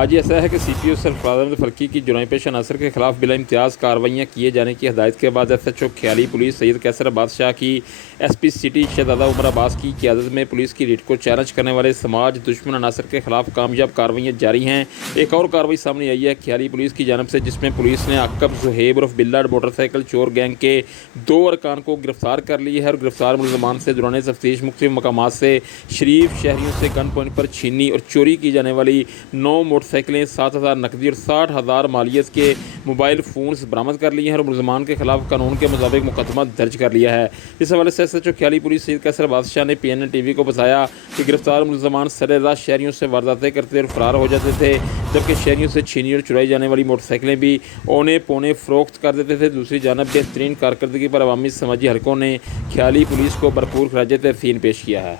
آج ایسا ہے کہ سی پی او سرفراز احمد فلکی کی جرائم پیشہ عناصر کے خلاف بلا امتیاز کارروائیاں کیے جانے کی ہدایت کے بعد ایس ایچ او کھیالی پولیس سید کیسر بادشاہ کی ایس پی سٹی شہزادہ عمر عباس کی قیادت میں پولیس کی ریٹ کو چیلنج کرنے والے سماج دشمن عناصر کے خلاف کامیاب کارروائیاں جاری ہیں۔ ایک اور کارروائی سامنے آئی ہے کھیالی پولیس کی جانب سے، جس میں پولیس نے عاقب زہیب عرف بلّا موٹر سائیکل چور گینگ کے 2 ارکان کو گرفتار کر لی ہے اور گرفتار ملزمان سے دوران تفتیش مختلف مقامات سے شریف شہریوں سے گن پوائنٹ پر چھینی اور چوری کی جانے والی 9 موٹر سائیکلیں، 7,000 نقدی اور 60,000 مالیت کے موبائل فونز برآمد کر لیے ہیں اور ملزمان کے خلاف قانون کے مطابق مقدمہ درج کر لیا ہے۔ اس حوالے سے ایس ایچ او کھیالی پولیس سید کیسر بادشاہ نے پی این این ٹی وی کو بتایا کہ گرفتار ملزمان سرِ راہ شہریوں سے وارداتیں کرتے اور فرار ہو جاتے تھے، جبکہ شہریوں سے چھینی اور چرائی جانے والی موٹر سائیکلیں بھی اونے پونے فروخت کر دیتے تھے۔ دوسری جانب بہترین کارکردگی پر عوامی سماجی حلقوں نے کھیالی پولیس کو بھرپور خراج تحسین پیش کیا ہے۔